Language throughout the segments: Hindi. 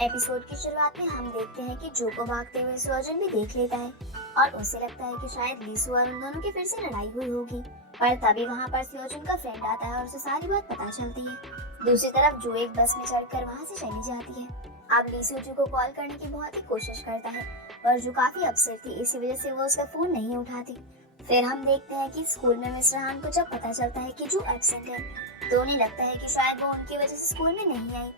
एपिसोड की शुरुआत में हम देखते हैं कि जो को भागते हुए सुअर्जुन भी देख लेता है और उसे लगता है कि शायद लीसू और उन दोनों की फिर से लड़ाई हुई होगी। पर तभी वहाँ पर सुअर्जुन का फ्रेंड आता है और उसे सारी बात पता चलती है। दूसरी तरफ जो एक बस में चढ़कर वहाँ से चली जाती है। अब लीसू जो को कॉल करने की बहुत ही कोशिश करता है, पर जो काफी अपसेट थी, इसी वजह से वो उसका फोन नहीं उठाती। फिर हम देखते हैं कि स्कूल में मिस्टर हान को जब पता चलता है कि जो एब्सेंट है, तो उन्हें लगता है कि शायद वो उनकी वजह से स्कूल में नहीं आई,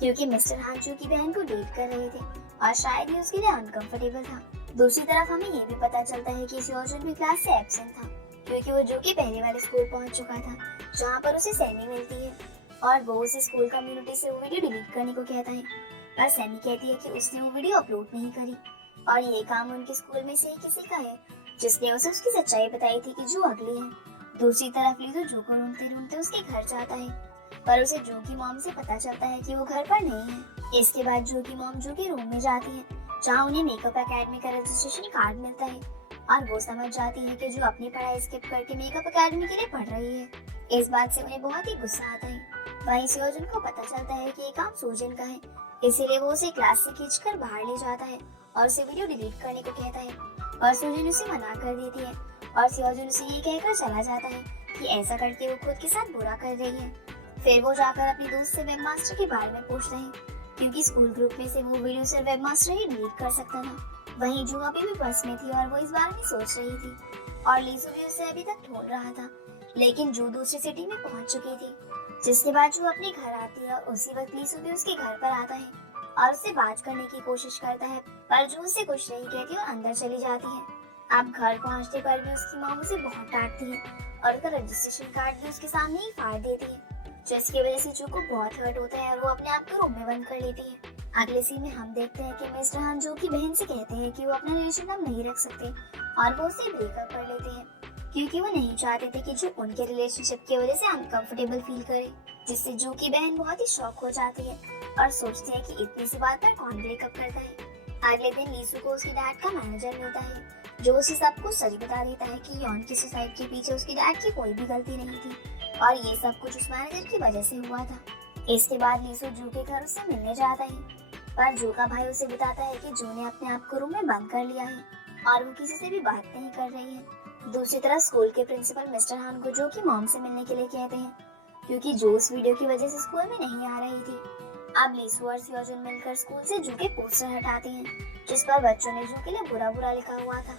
क्योंकि मिस्टर हान जू की बहन को डेट कर रहे थे और शायद ये उसके लिए अनकंफर्टेबल था। दूसरी तरफ हमें ये भी पता चलता है कि सुअर्जुन भी क्लास से एब्सेंट था, क्योंकि वो जो कि पहले वाले स्कूल पहुंच चुका था, जहाँ पर उसे सैमी मिलती है और वो उसे स्कूल कम्युनिटी से वो वीडियो डिलीट करने को कहता है। पर सैमी कहती है कि उसने वो वीडियो अपलोड नहीं करी और ये काम उनके स्कूल में से ही किसी का है, जिसने उसे उसकी सच्चाई बताई थी कि जो अगली है। दूसरी तरफ लीजो जो को ढूंढते ढूंढते उसके घर जाता है, पर उसे जो की मॉम से पता चलता है कि वो घर पर नहीं है। इसके बाद जो की मॉम जो के रूम में जाती है, जहाँ उन्हें मेकअप एकेडमी का रजिस्ट्रेशन कार्ड मिलता है और वो समझ जाती है कि जो अपनी पढ़ाई स्किप करके मेकअप एकेडमी के लिए पढ़ रही है। इस बात से उन्हें बहुत ही गुस्सा आता है। वहीं सुअर्जुन को पता चलता है कि ये काम सूजन का है, इसीलिए वो उसे क्लास से खींचकर बाहर ले जाता है और उसे वीडियो डिलीट करने को कहता है, और सूजन उसे मना कर देती है और सुअर्जुन उसे ये कहकर चला जाता है कि ऐसा करके वो खुद के साथ बुरा कर रही है। फिर वो जाकर अपनी दोस्त से वेबमास्टर के बारे में पूछते हैं, क्योंकि स्कूल ग्रुप में से वो वीडियो सिर्फ वेबमास्टर ही डिलीट कर सकता था। वहीं जो अभी भी बस में थी और वो इस बारे में सोच रही थी, और लीसू भी उसे अभी तक ढूंढ रहा था, लेकिन जो दूसरी सिटी में पहुंच चुकी थी। जिसके बाद जो अपने घर आती है, उसी वक्त लीसू भी उसके घर पर आता है और उससे बात करने की कोशिश करता है, पर जो उससे कुछ नहीं कहती और अंदर चली जाती है। अब घर पहुंचने पर भी उसकी माँ उसे बहुत डांटती है और उसका रजिस्ट्रेशन कार्ड भी उसके सामने ही फाड़ देती है, जिसकी वजह से जो को बहुत हर्ट होता है और वो अपने आप को रूम में बंद कर लेती है। अगले सीन में हम देखते हैं कि मिस्टर हान जो की बहन से कहते हैं कि वो अपना रिलेशन अब नहीं रख सकते और वो उससे ब्रेकअप कर लेते हैं, क्योंकि वो नहीं चाहते थे कि जो उनके रिलेशनशिप की वजह से अनकंफर्टेबल फील करे, जिससे जो की बहन बहुत ही शॉक हो जाती है और सोचती है कि इतनी सी बात पर कौन ब्रेकअप करता है। अगले दिन लीसू को उसके डैड का मैनेजर मिलता है, जो उसे सब कुछ सच बता देता है कि यौन की सुसाइड के पीछे उसके डैड की कोई भी गलती नहीं थी और ये सब कुछ उस मैनेजर की वजह से हुआ था। इसके बाद लीसू जू के घर उससे मिलने जाता है, पर जू का भाई उसे बताता है कि जू ने अपने आप को रूम में बंद कर लिया है और वो किसी से भी बात नहीं कर रही है। दूसरी तरफ स्कूल के प्रिंसिपल मिस्टर हान को जो की मॉम से मिलने के लिए कहते हैं, क्योंकि जो उस वीडियो की वजह से स्कूल में नहीं आ रही थी। अब लीसू और सुअर्जुन मिलकर स्कूल से जू के पोस्टर हटाते हैं, जिस पर बच्चों ने जू के लिए बुरा बुरा लिखा हुआ था।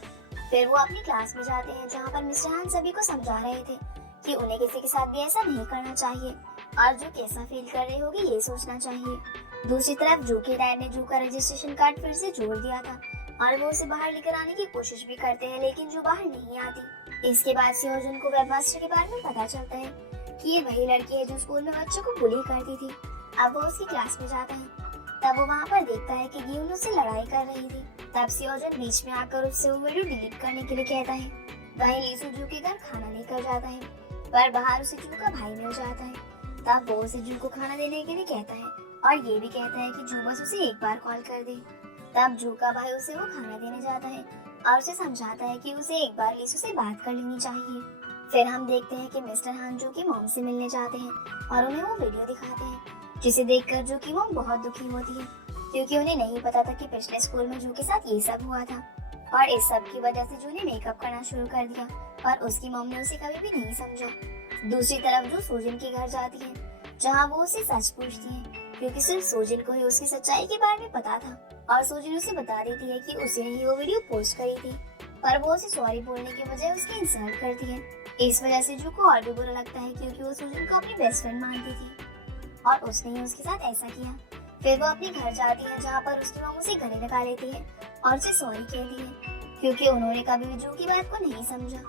फिर वो अपनी क्लास में जाते हैं, जहाँ पर मिस्टर हान सभी को समझा रहे थे कि उन्हें किसी के साथ भी ऐसा नहीं करना चाहिए और जो कैसा फील कर रही होगी ये सोचना चाहिए। दूसरी तरफ जो के डैड ने जो का रजिस्ट्रेशन कार्ड फिर से जोड़ दिया था और वो उसे बाहर लेकर आने की कोशिश भी करते हैं, लेकिन जो बाहर नहीं आती। इसके बाद से अर्जुन को वेबमास्टर के बारे में पता चलता है कि ये वही लड़की है जो स्कूल में बच्चों को बुली करती थी। अब वो उसकी क्लास में जाता है, तब वो वहाँ पर देखता है कि गियून उससे लड़ाई कर रही थी। तब से अर्जुन बीच में आकर उससे वो वीडियो डिलीट करने के लिए कहता है। वहीं लीसू जू के घर खाना लेकर जाता है, पर बाहर उसे जू का भाई मिल जाता है। तब वो उसे जू को खाना देने के लिए कहता है और ये भी कहता है कि जू बस उसे एक बार कॉल कर दे। तब जू का भाई उसे वो खाना देने जाता है और उसे समझाता है कि उसे एक बार लीसू से बात कर लेनी चाहिए। फिर हम देखते हैं कि मिस्टर हान जू की मॉम से मिलने जाते हैं और उन्हें वो वीडियो दिखाते हैं, जिसे देखकर जू की मॉम बहुत दुखी होती है, क्योंकि उन्हें नहीं पता था कि पिछले स्कूल में जू के साथ ये सब हुआ था और इस सब की वजह से जू ने मेकअप करना शुरू कर दिया और उसकी मॉम ने उसे कभी भी नहीं समझा। दूसरी तरफ जो सूजन के घर जाती है, जहाँ वो उसे सच पूछती है, क्योंकि सिर्फ सूजन को ही उसकी सच्चाई के बारे में पता था और सूजन उसे बता देती है कि उसे ही वो वीडियो पोस्ट करी थी, पर वो उसे सॉरी बोलने के बजाय उसकी इंसल्ट करती है। इस वजह से जू को और भी बुरा लगता है, क्योंकि वो सूजन को अपनी बेस्ट फ्रेंड मानती थी और उसने ही उसके साथ ऐसा किया। फिर वो अपने घर जाती है, जहाँ पर उसकी मॉम उसे गले लगा लेती है और उसे सॉरी कहती है, क्योंकि उन्होंने कभी भी जू की बात को नहीं समझा।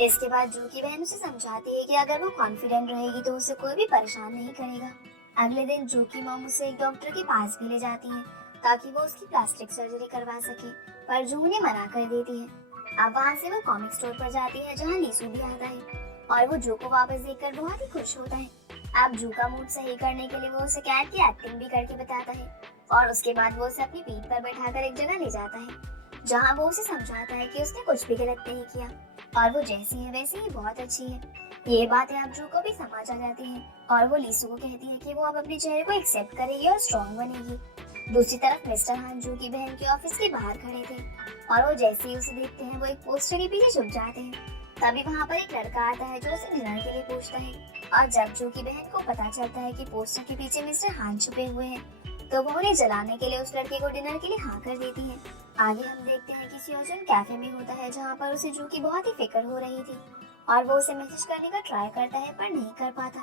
इसके बाद जू की बहन उसे समझाती है कि अगर वो कॉन्फिडेंट रहेगी तो उसे कोई भी परेशान नहीं करेगा। अगले दिन जू की मॉम उसे एक डॉक्टर के पास भी ले जाती है, ताकि वो उसकी प्लास्टिक सर्जरी करवा सके, पर जू उन्हें मना कर देती है। अब वहाँ से वो कॉमिक स्टोर पर जाती है, जहाँ लीसू भी आता है और वो जू को वापस देखकर बहुत ही खुश होता है। अब जू का मूड सही करने के लिए वो उसे कैट की एक्टिंग भी करके बताता है और उसके बाद वो उसे अपनी पीठ पर बैठाकर एक जगह ले जाता है, जहाँ वो उसे समझाता है कि उसने कुछ भी गलत नहीं किया और वो जैसी है वैसे ही बहुत अच्छी है। ये बातें अब जू को भी समझ आ जाती हैं और वो लीसू को कहती है कि वो अब अपने चेहरे को एक्सेप्ट करेगी और स्ट्रॉन्ग बनेगी। दूसरी तरफ मिस्टर हान जू की बहन के ऑफिस के बाहर खड़े थे और वो जैसे ही उसे देखते हैं वो एक पोस्टर के पीछे छुप जाते हैं। तभी वहाँ पर एक लड़का आता है जो उसे डिनर के लिए पूछता है और जब जू की बहन को पता चलता है कि पोस्टर के पीछे मिस्टर हान छुपे हुए हैं तो वो उन्हें जलाने के लिए उस लड़के को डिनर के लिए हाँ कर देती है। आगे हम देखते हैं कि सियोजुन कैफे में होता है जहाँ पर उसे जू की बहुत ही फिक्र हो रही थी और वो उसे मैसेज करने का ट्राई करता है पर नहीं कर पाता।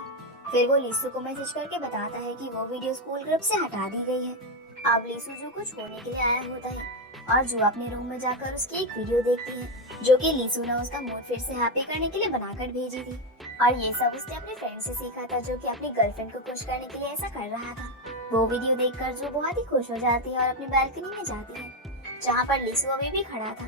फिर वो लीसू को मैसेज करके बताता है कि वो वीडियो स्कूल ग्रुप से हटा दी गई है। अब लीसू जू को छोड़ने के लिए आया होता है और जू अपने रूम में जाकर उसकी एक वीडियो देखती है जो कि लीसू ने उसका मूड फिर से हैप्पी करने के लिए बनाकर भेजी थी और ये सब उसने अपने फ्रेंड से सीखा था जो कि अपनी गर्लफ्रेंड को खुश करने के लिए ऐसा कर रहा था। वो वीडियो देखकर जू बहुत ही खुश हो जाती है और अपनी बालकनी में जाती है जहाँ पर लीसू अभी भी खड़ा था।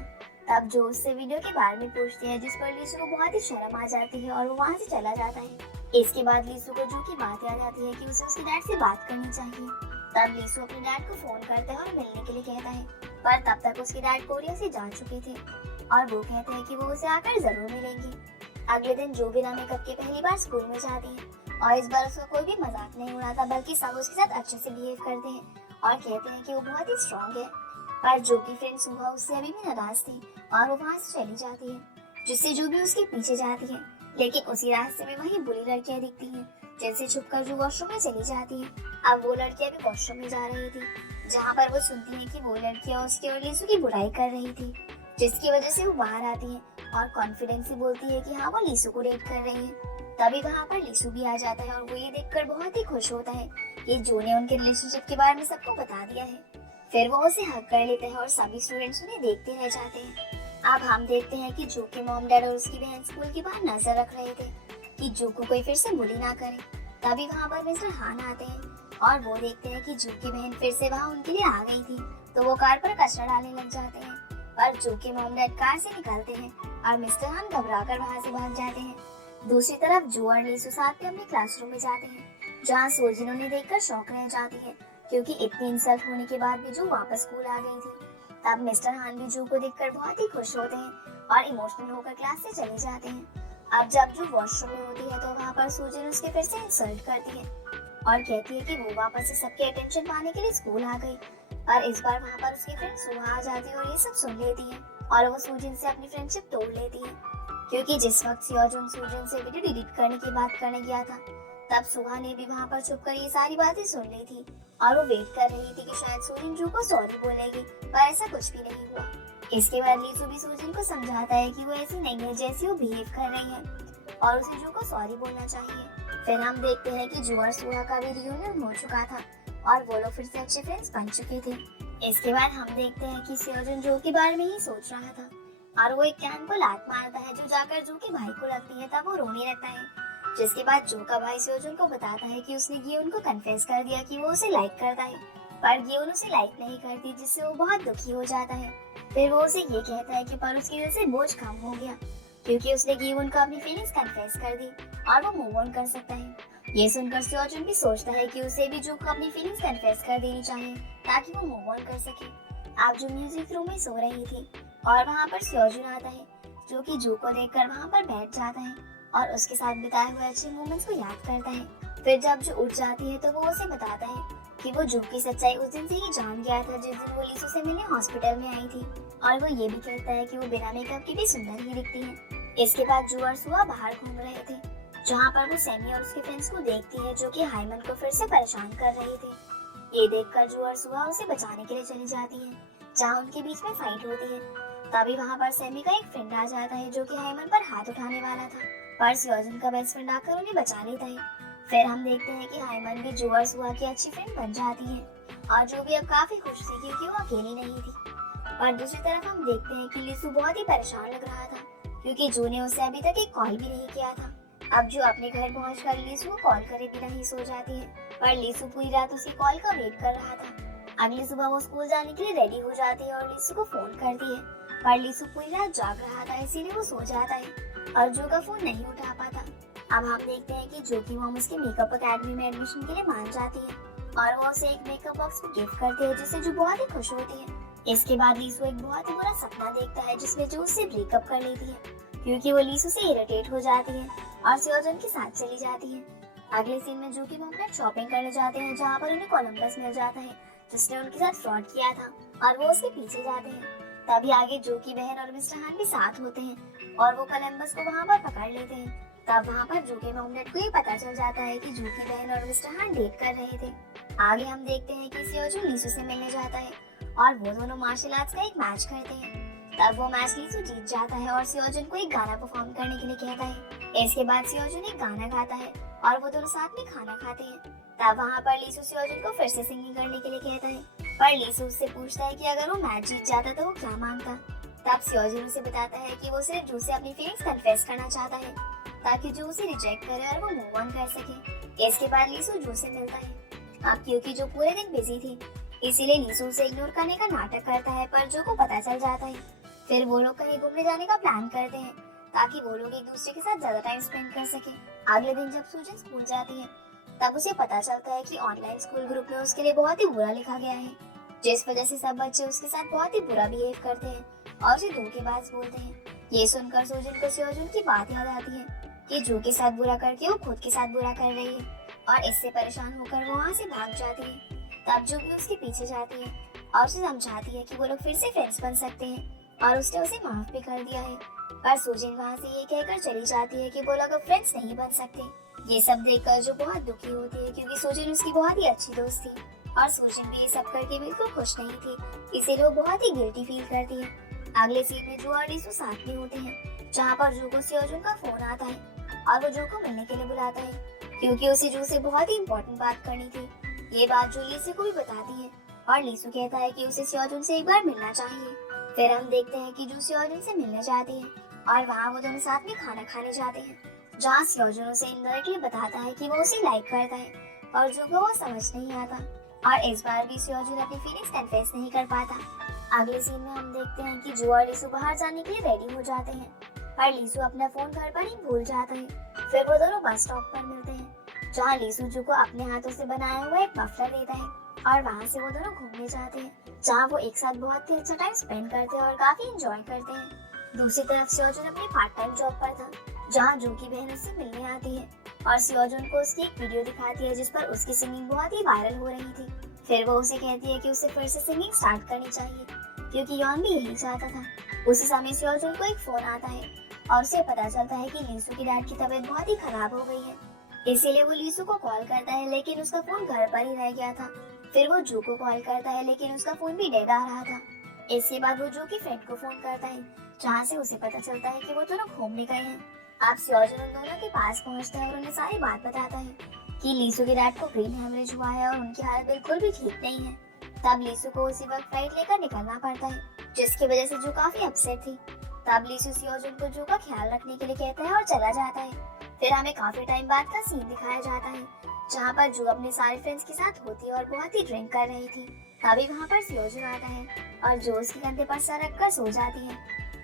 तब जो उससे वीडियो के बारे में पूछती है जिस पर लीसू को बहुत ही शर्म आ जाती है और वो वहाँ से चला जाता है। इसके बाद लीसू को जू की बात याद आती है कि उसे उसके डैड से बात करनी चाहिए। तब लीसू अपने डैड को फोन करता है और मिलने के लिए कहता है पर तब तक उसके डैड कोरिया से जा चुके थे और वो कहते हैं कि वो उसे आकर जरूर मिलेंगे। अगले दिन जो बिना मेकअप के पहली बार स्कूल में जाती है और इस बार उसका कोई भी मजाक नहीं उड़ाता बल्कि सब उसके साथ अच्छे से बिहेव करते हैं और कहते हैं कि वो बहुत ही स्ट्रॉन्ग है। पर जो की फ्रेंड सुबह उससे अभी भी नाराज थी और वो वहाँ से चली जाती है जिससे जो भी उसके पीछे जाती है। लेकिन उसी रास्ते में वही बुरी लड़कियां दिखती हैं जिनसे छुपकर जो वॉशरूम में चली जाती है। अब वो लड़कियां भी वॉशरूम में जा रही थी जहाँ पर वो सुनती है कि वो लड़कियां उसकी और लीसू की बुराई कर रही थी जिसकी वजह से वो बाहर आती है और कॉन्फिडेंस से बोलती है कि हाँ वो लीसू को डेट कर रही है। तभी वहाँ पर लीसू भी आ जाता है और वो ये देखकर बहुत ही खुश होता है कि जो ने उनके रिलेशनशिप के बारे में सबको बता दिया है। फिर वो उसे हक कर लेते हैं और सभी स्टूडेंट्स उन्हें देखते रह जाते हैं। अब हम देखते हैं कि जू के मॉम डैड और उसकी बहन स्कूल के बाहर नजर रख रहे थे कि जू को कोई फिर से बुली ना करे। तभी वहाँ पर मिस्टर हान आते हैं और वो देखते हैं कि जू की बहन फिर से वहाँ उनके लिए आ गई थी तो वो कार पर कचरा डालने लग जाते हैं। पर जू के मॉम डैड कार से निकलते हैं और मिस्टर हान घबराकर वहाँ से भाग जाते हैं। दूसरी तरफ जू और लीसू साथ में अपने क्लासरूम में जाते हैं जहाँ सोजिन उन्हें देखकर शौक रह जाती है क्योंकि इतनी इंसल्ट होने के बाद भी जू वापस स्कूल आ गई थी। तब मिस्टर हान भी जू को देखकर बहुत ही खुश होते हैं और इमोशनल होकर क्लास से चले जाते हैं। अब जब जू वॉशरूम में होती है तो वहाँ पर सोजिन उसके फिर से इंसल्ट करती है और कहती है कि वो वापस से सबके अटेंशन पाने के लिए स्कूल आ गई। और इस बार वहाँ पर उसकी फ्रेंड सुहा आ जाती है और ये सब सुन लेती है और वो सूजिन से अपनी फ्रेंडशिप तोड़ लेती है क्योंकि जिस वक्त सियोजुन सूजिन से वीडियो डिलीट करने की बात करने गया था तब सुहा ने भी वहाँ पर छुपकर ये सारी बातें सुन ली थी और वो वेट कर रही थी कि शायद सूजिन जू को सॉरी बोलेगी पर ऐसा कुछ भी नहीं हुआ। इसके बाद लीसू भी सूजिन को समझाता है कि वो ऐसी नहीं है जैसी वो बिहेव कर रही है और उसे जू को सॉरी बोलना चाहिए। फिर हम देखते हैं कि जू और सुहा का भी रियूनियन हो चुका था और वो लोग फिर से अच्छे फ्रेंड्स बन चुके थे। इसके बाद हम देखते हैं कि सियोजुन जू के बारे में ही सोच रहा था और वो एक कैन को लात मारता है जो जाकर जू के भाई को लगती है तब वो रोने लगता है। जिसके बाद जू का भाई सियोजुन को बताता है कि उसने गियोन को कन्फेस कर दिया कि वो उसे लाइक करता है पर गियोन उसे लाइक नहीं करती जिससे वो बहुत दुखी हो जाता है। फिर वो उसे ये कहता है कि पर उसकी वजह से बोझ कम हो गया क्योंकि उसने गियोन को अपनी फीलिंग्स कन्फेस कर दी और वो मूव ऑन कर सकता है। ये सुनकर सियोजुन भी सोचता है कि उसे भी जू को अपनी फीलिंग्स कन्फेस कर देनी चाहिए ताकि वो मूव ऑन कर सके। आप जू म्यूजिक रूम में सो रही थी और वहाँ पर सियोजुन आता है जो कि जू को देखकर वहाँ पर बैठ जाता है और उसके साथ बिताए हुए अच्छे मोमेंट्स को याद करता है। फिर जब जू उठ जाती है तो वो उसे बताता है कि वो जू की सच्चाई उस दिन से ही जान गया था जिस दिन वो लीसू से मिलने हॉस्पिटल में आई थी और वो ये भी कहता है कि वो बिना मेकअप की भी सुंदर ही दिखती है। इसके बाद जू और सुहा बाहर घूम रहे थे जहाँ पर वो सैमी और उसके फ्रेंड्स को देखती है जो कि हाइमन को फिर से परेशान कर रहे थे। ये देखकर जू और सुहा उसे बचाने के लिए चली जाती है जहाँ उनके बीच में फाइट होती है। तभी वहाँ पर सैमी का एक फ्रेंड आ जाता है जो कि हाइमन पर हाथ उठाने वाला था पर सियोजुन का बेस्ट फ्रेंड आकर उन्हें बचा लेता है। फिर हम देखते हैं कि हाइमन भी जू और सुहा की अच्छी फ्रेंड बन जाती है और जो भी अब काफी खुश थी क्योंकि वो अकेली नहीं थी। और दूसरी तरफ हम देखते हैं कि लीसू बहुत ही परेशान लग रहा था क्योंकि जू ने उसे अभी तक एक कॉल भी नहीं किया था। अब जो अपने घर पहुंचकर लीसू को कॉल करे बिना ही सो जाती है पर लीसू पूरी रात उसी कॉल का वेट कर रहा था। अगली सुबह वो स्कूल जाने के लिए रेडी हो जाती है और लीसू को फोन करती है पर लीसू पूरी रात जाग रहा था इसीलिए वो सो जाता है और जो का फोन नहीं उठा पाता। अब हम देखते हैं कि जो की मॉम उसके मेकअप एकेडमी में एडमिशन के लिए मान जाती है और वो उसे एक मेकअप बॉक्स भी गिफ्ट करती है जिससे जो बहुत ही खुश होती है। इसके बाद लीसू एक बहुत ही बुरा सपना देखता है जिसमें जो उससे ब्रेकअप कर लेती है क्योंकि वो लीसू से इरिटेट हो जाती है और सियोजुन के साथ चली जाती है। अगले सीन में जो की मॉम शॉपिंग करने जाते हैं जहाँ पर उन्हें कोलंबस मिल जाता है जिसने उनके साथ फ्रॉड किया था और वो उसके पीछे जाते हैं। तभी आगे जो की बहन और मिस्टर हान भी साथ होते हैं और वो कोलंबस को वहाँ पर पकड़ लेते हैं। तब वहाँ पर जो के मॉमलेट को ये पता चल जाता है कि जो की बहन और मिस्टर हान डेट कर रहे थे। आगे हम देखते हैं कि सियोजुन लीसू से मिलने जाता है और वो दोनों मार्शल आर्ट्स का एक मैच करते हैं। तब वो मैच लीसू जीत जाता है और सियोजुन को एक गाना परफॉर्म करने के लिए कहता है। इसके बाद सियोजुन एक गाना गाता है और वो दोनों साथ में खाना खाते हैं। तब वहाँ पर लीसू सियोजुन को फिर से सिंगिंग करने के लिए कहता है, पर लीसू उससे पूछता है कि अगर वो मैच जीत जाता तो वो क्या मांगता। तब सियोजुन उसे बताता है कि वो सिर्फ जो से अपनी फीलिंग्स कन्फेस करना चाहता है ताकि जो उसे रिजेक्ट करे और वो मूव ऑन कर सके। इसके बाद लीसू जो से मिलता है। अब क्योंकि जो पूरे दिन बिजी थी इसीलिए लीसू उसे इग्नोर करने का नाटक करता है, पर जो को पता चल जाता है। फिर वो लोग कहीं घूमने जाने का प्लान करते हैं ताकि वो लोग एक दूसरे के साथ ज्यादा टाइम स्पेंड कर सके। अगले दिन जब सूजन स्कूल जाती है तब उसे पता चलता है कि ऑनलाइन स्कूल ग्रुप में उसके लिए बहुत ही बुरा लिखा गया है, जिस वजह से सब बच्चे उसके साथ बहुत ही बुरा बिहेव करते हैं और उसे धोखेबाज बोलते हैं। ये सुनकर सूजन को सियोजुन की बात याद आती है कि जो के साथ बुरा करके वो खुद के साथ बुरा कर रही है और इससे परेशान होकर वो वहाँ से भाग जाती है। तब जो भी उसके पीछे जाती है और उसे समझाती है कि वो लोग फिर से फ्रेंड्स बन सकते हैं और उसने उसे माफ भी कर दिया है। पर सूजन वहाँ से ये कहकर चली जाती है कि वो लोग अब फ्रेंड्स नहीं बन सकते। ये सब देखकर जो बहुत दुखी होती है क्योंकि सूजन उसकी बहुत ही अच्छी दोस्त थी और सूजन भी ये सब करके बिल्कुल खुश नहीं थी, इसीलिए वो बहुत ही गिल्टी फील करती है। अगले सीन में जो और लीसू साथ में होते हैं जहाँ पर जो को सियोजुन का फोन आता है और वो जो को मिलने के लिए बुलाता है क्योंकि उसे जो से बहुत ही इम्पोर्टेंट बात करनी थी। ये बात जो लीसू को भी बताती है और लीसू कहता है कि उसे सियोजुन से एक बार मिलना चाहिए। फिर हम देखते हैं कि जो सियोजुन से मिलने जाती है और वहाँ वो दोनों साथ में खाना खाने जाते हैं जहाँ सियोजुन उसे इनडायरेक्टली बताता है कि वो उसे लाइक करता है और जो को वो समझ नहीं आता और इस बार भी सियोजुन अपनी फीलिंग्स कन्फेस नहीं कर पाता। अगले सीन में हम देखते हैं कि जो और लीसू बाहर जाने के लिए रेडी हो जाते हैं पर लीसू अपना फोन घर पर ही भूल जाता है। फिर वो दोनों बस स्टॉप पर मिलते हैं जहाँ लीसू जो को अपने हाथों से बनाया हुआ एक मफलर देता है और वहाँ से वो दोनों घूमने जाते हैं जहाँ वो एक साथ बहुत ही अच्छा टाइम स्पेंड करते हैं और काफी एंजॉय करते हैं। दूसरी तरफ सियोजुन अपने पार्ट टाइम जॉब पर था जहाँ जो की बहन उससे मिलने आती है और सियोजुन को उसकी एक वीडियो दिखाती है जिस पर उसकी सिंगिंग बहुत ही वायरल हो रही थी। फिर वो उसे कहती है कि उसे फिर से सिंगिंग स्टार्ट करनी चाहिए क्योंकि यॉन भी यही चाहता था। उसी समय सियोजुन को एक फोन आता है और उसे पता चलता है कि लीसू की डैड की तबीयत बहुत ही खराब हो गई है, इसीलिए वो लीसू को कॉल करता है लेकिन उसका फोन घर पर ही रह गया था। फिर वो जो को कॉल करता है लेकिन उसका फोन भी डेड आ रहा था। इसके बाद वो जो की फ्रेंड को फोन करता है जहाँ से उसे पता चलता है कि वो दोनों घूमने गए हैं। अब सियोजुन उन दोनों के पास पहुँचता है और उन्हें सारी बात बताता है कि लीसू के डैड को ब्रेन हेमरेज हुआ है और उनकी हालत बिल्कुल भी ठीक नहीं है। तब लीसू को उसी वक्त फ्लाइट लेकर निकलना पड़ता है जिसकी वजह से जो काफी अपसेट थी। तब लीसू सियोजुन को जो का ख्याल रखने के लिए कहता है और चला जाता है। फिर हमें काफी टाइम बाद का सीन दिखाया जाता है जहाँ पर जो अपने सारे फ्रेंड्स के साथ होती है और बहुत ही ड्रिंक कर रही थी। तभी वहाँ पर सियोजुन आता है और जो उसके कंधे पर सर रखकर सो जाती है।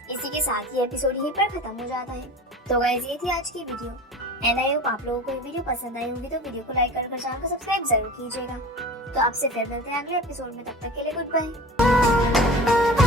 इसी के साथ ही एपिसोड यहीं पर खत्म हो जाता है। तो गाइस ये थी आज की वीडियो एंड आई होप आप लोगों को ये वीडियो पसंद आई होगी, तो वीडियो को लाइक कर चैनल को सब्सक्राइब जरूर कीजिएगा। तो आपसे फिर मिलते हैं अगले एपिसोड में, तब तक के लिए गुड बाय।